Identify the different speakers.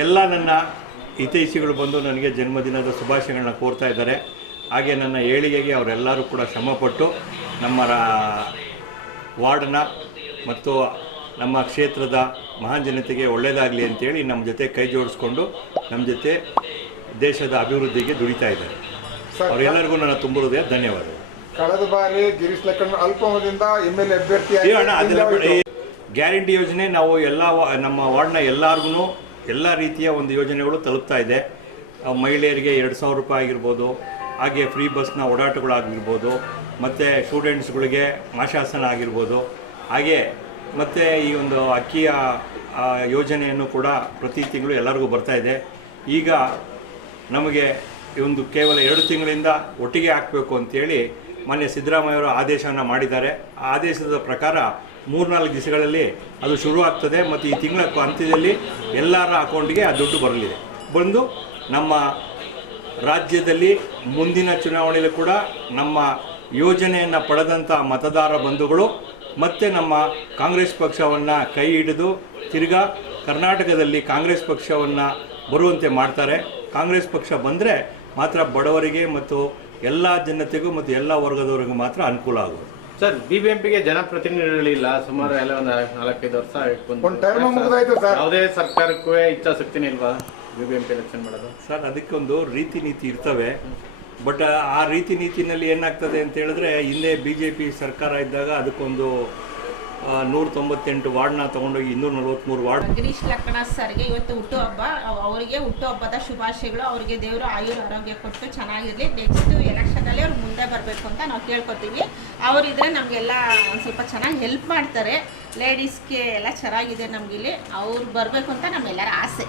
Speaker 1: ಎಲ್ಲ ನನ್ನ ಹಿತೈಷಿಗಳು ಬಂದು ನನಗೆ ಜನ್ಮದಿನದ ಶುಭಾಶಯಗಳನ್ನ ಕೋರ್ತಾ ಇದ್ದಾರೆ. ಹಾಗೆ ನನ್ನ ಏಳಿಗೆಗೆ ಅವರೆಲ್ಲರೂ ಕೂಡ ಶ್ರಮಪಟ್ಟು ನಮ್ಮ ವಾರ್ಡ್ನ ಮತ್ತು ನಮ್ಮ ಕ್ಷೇತ್ರದ ಮಹಾನ್ ಜನತೆಗೆ ಒಳ್ಳೆಯದಾಗಲಿ ಅಂತೇಳಿ ನಮ್ಮ ಜೊತೆ ಕೈ ಜೋಡಿಸ್ಕೊಂಡು ನಮ್ಮ ಜೊತೆ ದೇಶದ ಅಭಿವೃದ್ಧಿಗೆ ದುಡಿತಾ ಇದ್ದಾರೆ. ಅವರೆಲ್ಲರಿಗೂ ನನ್ನ ತುಂಬ ಹೃದಯ ಧನ್ಯವಾದಗಳು.
Speaker 2: ಕಳೆದ ಬಾರಿ ಗಿರೀಶ್ ಲಕ್ಕಣ್ಣ ಅಲ್ಪಮತದಿಂದ ಎಂ ಎಲ್ ಅಭ್ಯರ್ಥಿ
Speaker 1: ಗ್ಯಾರಂಟಿ ಯೋಜನೆ ನಾವು ಎಲ್ಲ ನಮ್ಮ ವಾರ್ಡ್ನ ಎಲ್ಲರಿಗೂ ಎಲ್ಲ ರೀತಿಯ ಒಂದು ಯೋಜನೆಗಳು ತಲುಪ್ತಾ ಇದೆ. ಮಹಿಳೆಯರಿಗೆ ಎರಡು ಸಾವಿರ ರೂಪಾಯಿ ಆಗಿರ್ಬೋದು, ಹಾಗೆ ಫ್ರೀ ಬಸ್ನ ಓಡಾಟಗಳಾಗಿರ್ಬೋದು ಮತ್ತು ಸ್ಟೂಡೆಂಟ್ಸ್ಗಳಿಗೆ ಮಾಶಾಸನ ಆಗಿರ್ಬೋದು. ಹಾಗೆ ಮತ್ತು ಈ ಒಂದು ಅಕ್ಕಿಯ ಯೋಜನೆಯನ್ನು ಕೂಡ ಪ್ರತಿ ತಿಂಗಳು ಎಲ್ಲರಿಗೂ ಬರ್ತಾ ಇದೆ. ಈಗ ನಮಗೆ ಈ ಒಂದು ಕೇವಲ ಎರಡು ತಿಂಗಳಿಂದ ಒಟ್ಟಿಗೆ ಹಾಕಬೇಕು ಅಂತೇಳಿ ಮಾನ್ಯ ಸಿದ್ದರಾಮಯ್ಯವರು ಆದೇಶವನ್ನು ಮಾಡಿದ್ದಾರೆ. ಆ ಆದೇಶದ ಪ್ರಕಾರ ಮೂರ್ನಾಲ್ಕು ದಿವಸಗಳಲ್ಲಿ ಅದು ಶುರುವಾಗ್ತದೆ ಮತ್ತು ಈ ತಿಂಗಳ ಅಂತ್ಯದಲ್ಲಿ ಎಲ್ಲರ ಅಕೌಂಟಿಗೆ ಆ ದುಡ್ಡು ಬರಲಿದೆ. ಬಂದು ನಮ್ಮ ರಾಜ್ಯದಲ್ಲಿ ಮುಂದಿನ ಚುನಾವಣೆಯಲ್ಲಿ ಕೂಡ ನಮ್ಮ ಯೋಜನೆಯನ್ನು ಪಡೆದಂಥ ಮತದಾರ ಬಂಧುಗಳು ಮತ್ತು ನಮ್ಮ ಕಾಂಗ್ರೆಸ್ ಪಕ್ಷವನ್ನು ಕೈ ಹಿಡಿದು ತಿರ್ಗಾ ಕರ್ನಾಟಕದಲ್ಲಿ ಕಾಂಗ್ರೆಸ್ ಪಕ್ಷವನ್ನು ಬರುವಂತೆ ಮಾಡ್ತಾರೆ. ಕಾಂಗ್ರೆಸ್ ಪಕ್ಷ ಬಂದರೆ ಮಾತ್ರ ಬಡವರಿಗೆ ಮತ್ತು ಎಲ್ಲ ಜನತೆಗೂ ಮತ್ತು ಎಲ್ಲ ವರ್ಗದವರಿಗೂ ಮಾತ್ರ ಅನುಕೂಲ ಆಗೋದು
Speaker 3: ಸರ್ ಬಿಬಿಎಂಪಿಗೆ ಜನಪ್ರತಿನಿಧಿಗಳಿಲ್ಲ ಸುಮಾರು ಎಲ್ಲ ಒಂದು ನಾಲ್ಕೈದು ವರ್ಷ ಆಯ್ತು.
Speaker 2: ಒಂದ್ term ಮುಗ್ದಾಯ್ತು ಸರ್.
Speaker 3: ಯಾವುದೇ ಸರ್ಕಾರಕ್ಕೂ ಇಚ್ಛಾಶಕ್ತಿನೇ ಇಲ್ವಾ ಬಿಬಿಎಂಪಿ ಎಲೆಕ್ಷನ್ ಮಾಡೋದು
Speaker 1: ಸರ್ ಅದಕ್ಕೊಂದು ರೀತಿ ನೀತಿ ಇರ್ತವೆ ಬಟ್ ಆ ರೀತಿ ನೀತಿನಲ್ಲಿ ಏನಾಗ್ತದೆ ಅಂತ ಹೇಳಿದ್ರೆ ಹಿಂದೆ ಬಿ ಜೆ ಪಿ ಸರ್ಕಾರ ಇದ್ದಾಗ ಅದಕ್ಕೊಂದು ನೂರ ತೊಂಬತ್ತೆಂಟು ವಾರ್ಡ್ನ ತಗೊಂಡೋಗಿ ಇನ್ನೂರ ನಲವತ್ತ್ಮೂರು ವಾರ್ಡ್
Speaker 4: ಗಿರೀಶ್ ಲಕ್ಕಣ ಸರ್ಗೆ ಇವತ್ತು ಹುಟ್ಟುಹಬ್ಬ ಹಬ್ಬ. ಅವರಿಗೆ ಹುಟ್ಟುಹಬ್ಬದ ಶುಭಾಶಯಗಳು. ಅವರಿಗೆ ದೇವರು ಆಯುರ್ ಆರೋಗ್ಯ ಕೊಟ್ಟು ಚೆನ್ನಾಗಿರಲಿ. ನೆಕ್ಸ್ಟ್ ಎಲೆಕ್ಷನಲ್ಲಿ ಅವ್ರು ಮುಂದೆ ಬರಬೇಕು ಅಂತ ನಾವು ಕೇಳ್ಕೊತೀವಿ. ಅವರಿದ್ರೆ ನಮಗೆಲ್ಲ ಸ್ವಲ್ಪ ಚೆನ್ನಾಗಿ ಹೆಲ್ಪ್ ಮಾಡ್ತಾರೆ. ಲೇಡೀಸ್ಗೆ ಎಲ್ಲ ಚೆನ್ನಾಗಿದೆ ನಮಗಿಲ್ಲಿ. ಅವ್ರು ಬರಬೇಕು ಅಂತ ನಮ್ಮೆಲ್ಲರ ಆಸೆ.